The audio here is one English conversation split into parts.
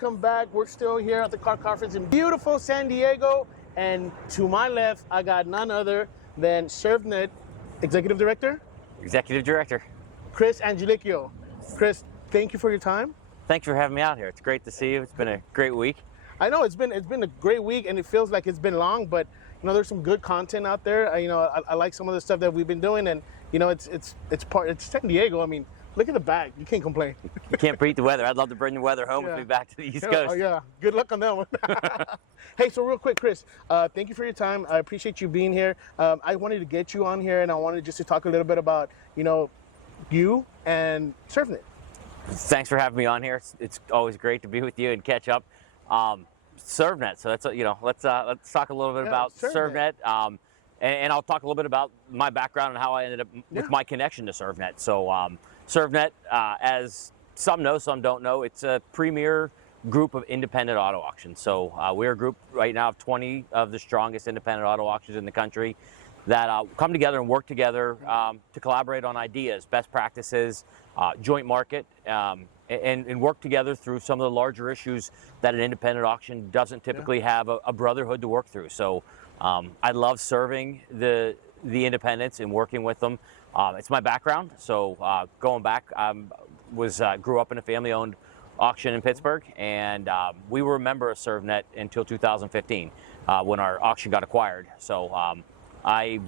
welcome back. We're still here at the car conference in beautiful San Diego. And to my left, I got none other than ServNet Executive Director, Chris Angelicchio. Chris, thank you for your time. Thanks for having me out here. It's great to see you. It's been a great week. I know it's been a great week, and it feels like it's been long, but there's some good content out there. I like some of the stuff that we've been doing, and it's San Diego. I mean, look at the back. You can't complain. You can't beat the weather. I'd love to bring the weather home with me back to the East Coast. Oh, yeah. Good luck on that one. Hey, so real quick, Chris, thank you for your time. I appreciate you being here. I wanted to get you on here, and I wanted just to talk a little bit about, you and ServNet. Thanks for having me on here. It's always great to be with you and catch up. ServNet. So that's let's talk a little bit about ServNet. And I'll talk a little bit about my background and how I ended up with my connection to ServNet. So ServNet, as some know, some don't know, it's a premier group of independent auto auctions. So we're a group right now of 20 of the strongest independent auto auctions in the country that come together and work together to collaborate on ideas, best practices, joint market, and work together through some of the larger issues that an independent auction doesn't typically have a brotherhood to work through. So I love serving the independents and working with them. It's my background. So going back, grew up in a family-owned auction in Pittsburgh, and we were a member of ServNet until 2015 when our auction got acquired. So I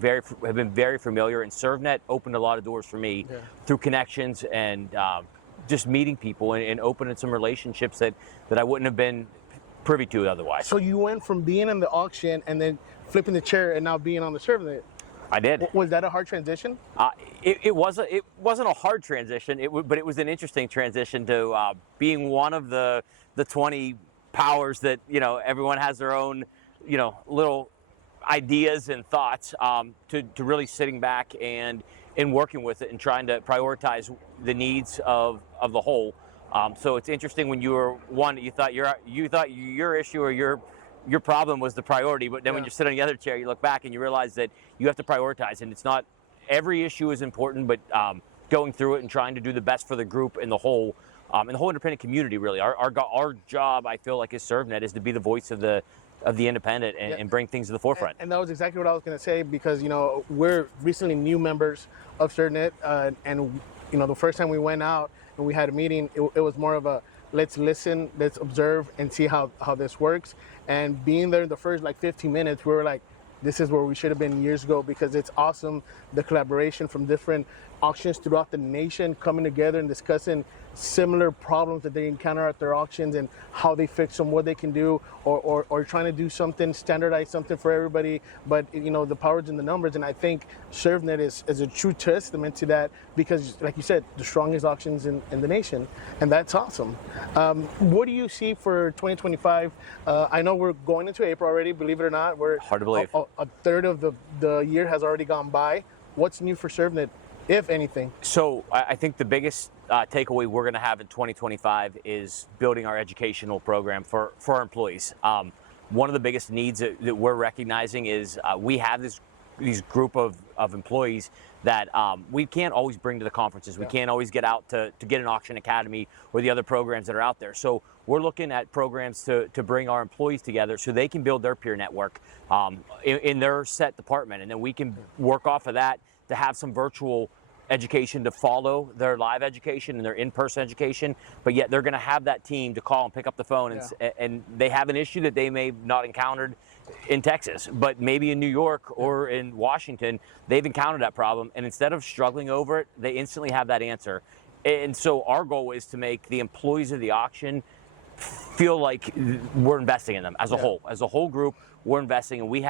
have been very familiar, and ServNet opened a lot of doors for me through connections and just meeting people and opening some relationships that I wouldn't have been privy to otherwise. So you went from being in the auction and then flipping the chair and now being on the ServNet. I did. Was that a hard transition? It wasn't a hard transition, but it was an interesting transition to being one of the 20 powers that, everyone has their own, little ideas and thoughts, to really sitting back and working with it and trying to prioritize the needs of the whole. So it's interesting when you were one, you thought your issue or your problem was the priority, but then when you sit on the other chair, you look back and you realize that you have to prioritize, and it's not every issue is important, but going through it and trying to do the best for the group and the whole independent community. Really, our job, I feel like, as ServNet, is to be the voice of the independent and bring things to the forefront. And that was exactly what I was going to say, because we're recently new members of ServNet, and the first time we went out and we had a meeting, it was more of a let's listen, let's observe and see how this works. And being there in the first 15 minutes, we were like, this is where we should have been years ago, because it's awesome, the collaboration from different auctions throughout the nation coming together and discussing similar problems that they encounter at their auctions and how they fix them, what they can do, or trying to do something, standardize something for everybody. But the power's in the numbers, and I think ServNet is a true testament to that, because like you said, the strongest auctions in the nation, and that's awesome. What do you see for 2025? I know we're going into April already, believe it or not. We're hard to believe. A third of the year has already gone by. What's new for ServNet, if anything? So I think the biggest takeaway we're going to have in 2025 is building our educational program for our employees. One of the biggest needs that we're recognizing is we have these group of employees that we can't always bring to the conferences. We can't always get out to get an auction academy or the other programs that are out there. So we're looking at programs to bring our employees together so they can build their peer network in their set department, and then we can work off of that to have some virtual education to follow their live education and their in-person education, but yet they're going to have that team to call and pick up the phone and they have an issue that they may not encountered in Texas, but maybe in New York or in Washington, they've encountered that problem, and instead of struggling over it, they instantly have that answer. And so our goal is to make the employees of the auction feel like we're investing in them as a whole group. We're investing, and we're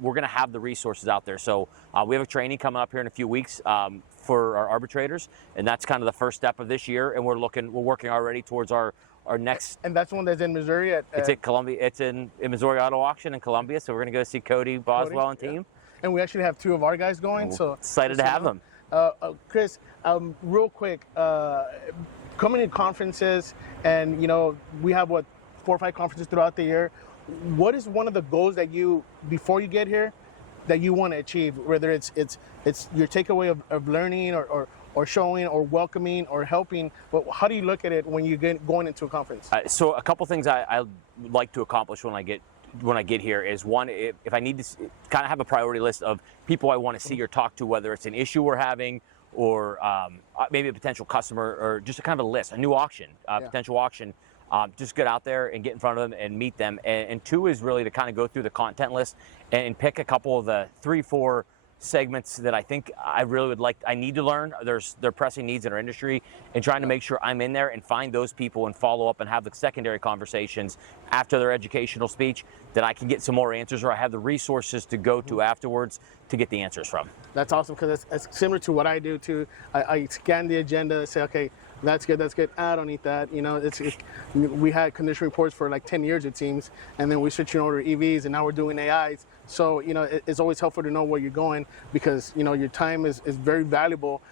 going to have the resources out there. So we have a training coming up here in a few weeks for our arbitrators, and that's kind of the first step of this year. And we're working already towards our next. And that's one that's in Missouri it's at Columbia. It's in Missouri Auto Auction in Columbia. So we're going to go see Cody Boswell and team. And we actually have two of our guys going. So excited to have them. Chris, real quick, coming to conferences, and we have 4 or 5 conferences throughout the year. What is one of the goals that before you get here, that you want to achieve? Whether it's your takeaway of learning or or showing or welcoming or helping? But how do you look at it when you get going into a conference? So a couple things I like to accomplish when I get here is, one, if I need to kind of have a priority list of people I want to see or talk to, whether it's an issue we're having or maybe a potential customer, or just a kind of a list, a new auction, potential auction. Just get out there and get in front of them and meet them. And two is really to kind of go through the content list and pick a couple of the 3-4 segments that I think I really would like, I need to learn. They're pressing needs in our industry, and trying to make sure I'm in there and find those people and follow up and have the secondary conversations after their educational speech that I can get some more answers, or I have the resources to go to afterwards to get the answers from. That's awesome, because it's similar to what I do too. I scan the agenda, say, okay, that's good, that's good. I don't need that. You know, we had condition reports for like 10 years, it seems, and then we're switching over to EVs, and now we're doing AIs. So, you know, it's always helpful to know where you're going, because, you know, your time is very valuable,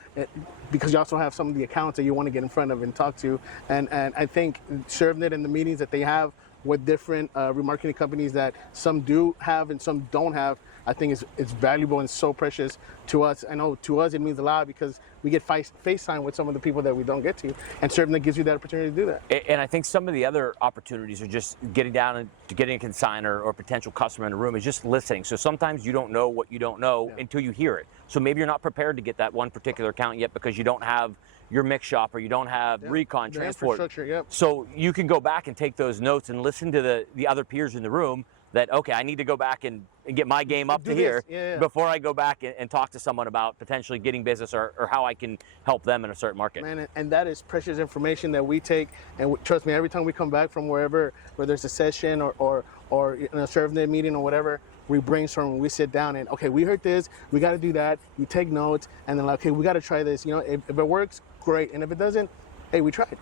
because you also have some of the accounts that you want to get in front of and talk to. And I think ServNet and the meetings that they have with different remarketing companies that some do have and some don't have, I think it's valuable and so precious to us. I know to us it means a lot, because we get FaceTime with some of the people that we don't get to, and ServNet gives you that opportunity to do that. And I think some of the other opportunities are just getting down and getting a consignor or potential customer in the room, is just listening. So sometimes you don't know what you don't know until you hear it. So maybe you're not prepared to get that one particular account yet because you don't have your mix shop, or you don't have recon transport. So you can go back and take those notes and listen to the other peers in the room, that, okay, I need to go back and get my game up to here before I go back and talk to someone about potentially getting business, or how I can help them in a certain market. Man, and that is precious information that we take, and trust me, every time we come back from wherever, whether it's a session or in a ServNet meeting or whatever, we brainstorm, we sit down and, okay, we heard this, we got to do that. You take notes, and then, like, okay, we got to try this. You know, if it works, great, and if it doesn't, hey, we tried.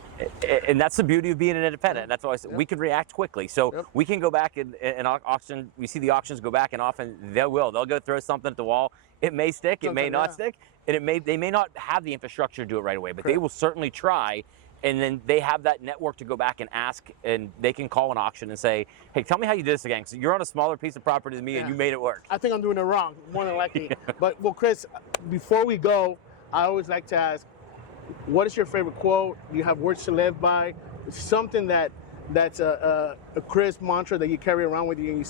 And that's the beauty of being an independent. That's why I said we can react quickly. So we can go back and auction. We see the auctions go back, and often they'll go throw something at the wall. It may stick, it may not stick, and they may not have the infrastructure to do it right away, but they will certainly try. And then they have that network to go back and ask, and they can call an auction and say, hey, tell me how you did this again, because you're on a smaller piece of property than me, and you made it work. I think I'm doing it wrong, more than likely. But, well, Chris, before we go, I always like to ask, what is your favorite quote? Do you have words to live by? Something that's a Chris mantra that you carry around with you.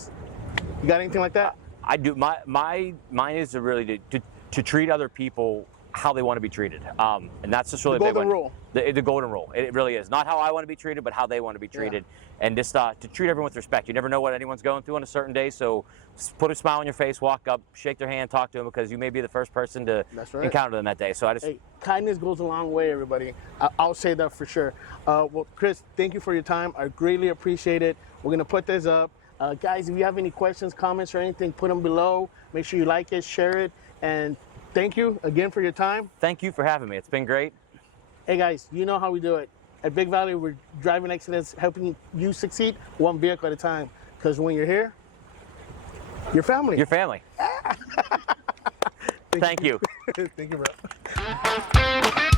You got anything like that? I do. Mine is to really to treat other people how they want to be treated, and that's just really the golden rule. The golden rule. It really is not how I want to be treated, but how they want to be treated, and just to treat everyone with respect. You never know what anyone's going through on a certain day, so put a smile on your face, walk up, shake their hand, talk to them, because you may be the first person to encounter them that day. So kindness goes a long way, everybody. I'll say that for sure. Well, Chris, thank you for your time. I greatly appreciate it. We're gonna put this up, guys. If you have any questions, comments, or anything, put them below. Make sure you like it, share it, and thank you again for your time. Thank you for having me. It's been great. Hey guys, you know how we do it. At Big Valley, we're driving excellence, helping you succeed one vehicle at a time. Because when you're here, you're family. Your family. Thank you. Thank you, bro.